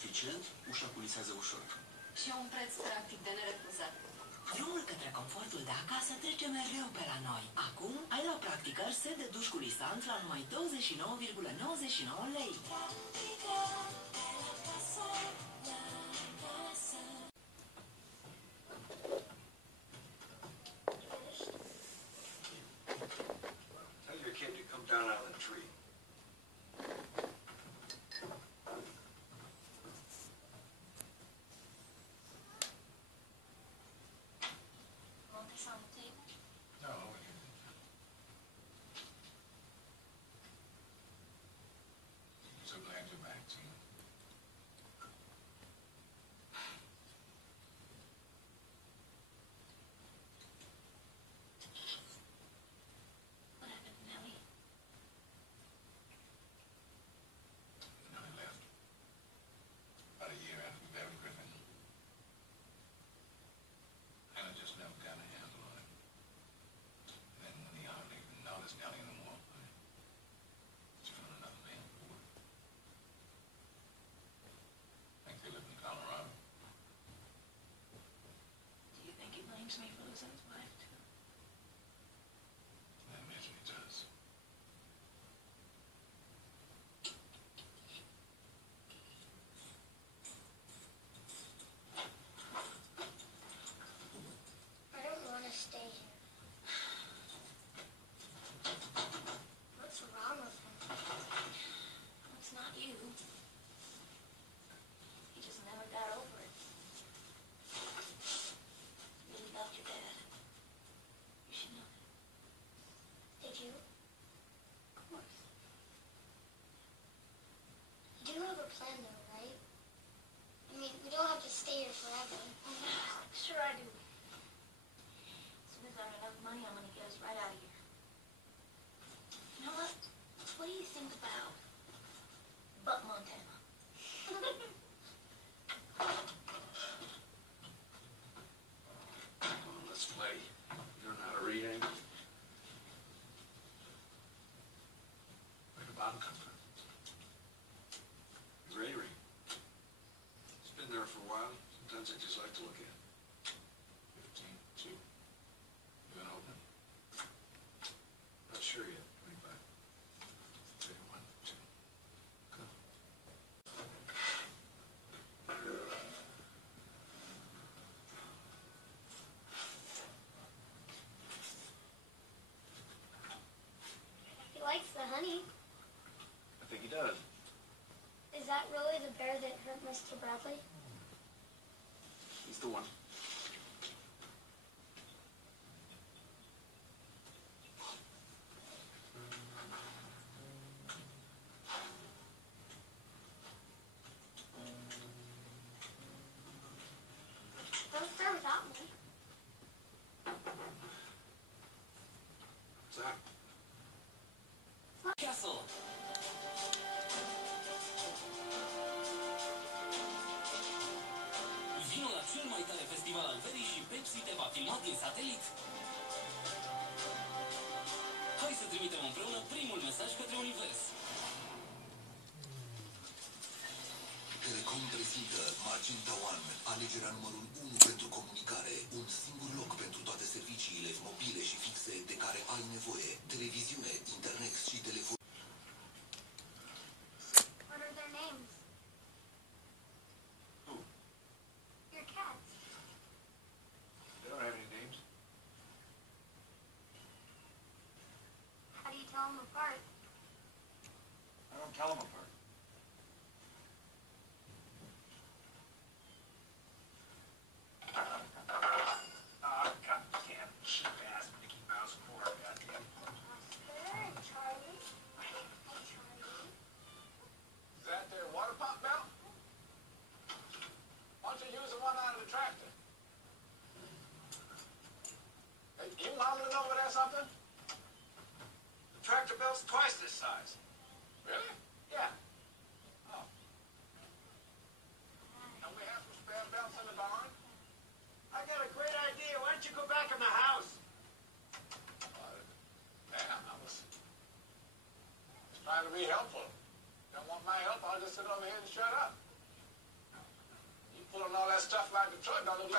Știi ce? Ușa culisează ușor. Și un preț practic de nerefuzat. Drumul către confortul de acasă trece mereu pe la noi. Acum ai la Practicăr set de duș culisant la numai 29,99 lei. Tell your kid to come down out of the tree. Want this on the table? No. So glad you're back, Gene. What happened to Nellie? Nellie left. About a year after we buried Griffin. And I just never got a handle on it. And then when he hardly even noticed Nellie anymore, she found another man for her. I think they live in Colorado. Do you think he blames me for losing his wife too? I imagine he does. I don't want to stay here. What's wrong with him? It's not you. He just never got over it. You really loved your dad. You should know that. Did you? Of course. You do have a plan though, right? I mean, we don't have to stay here forever. Sure I do. As soon as I have enough money, I'm gonna get us right out of here. You know what? What do you think about Butt, Montana? Come on, let's play. You don't know how to read anything? Where did Bob come from? He's ready to read. It's been there for a while. Sometimes I just like to look at it. 15, 2. You gonna open it? Not sure yet. 25. 31, 2. Go. He likes the honey. I think he does. Is that really the bear that hurt Mr. Bradley? He's the one. Don't start without me. Zach. Castle. Vino la cel mai tare festival al verii și Pepsi te va filma din satelit. Hai să trimitem împreună primul mesaj către univers. Telecom prezintă Magenta One, alegerea numărul 1 pentru comunicare, un singur loc pentru toate serviciile mobile și fixe de care ai nevoie, televiziune, internet și telefon. What are their names? Who? Your cats. They don't have any names. How do you tell them apart? I don't tell them apart. Goddamn cheap-ass Mickey Mouse poor goddamn. Oscar and Charlie. Hi, Charlie. Is that their water pump belt? Why don't you use the one out of the tractor? Hey, you mama know where that's something? The tractor belt's twice this size. Really? Yeah. Oh. Don't we have some spare belts in the barn? I got a great idea. Why don't you go back in the house? Man, I was trying to be helpful. Don't want my help, I'll just sit over here and shut up. pulling all that stuff like Detroit don't look like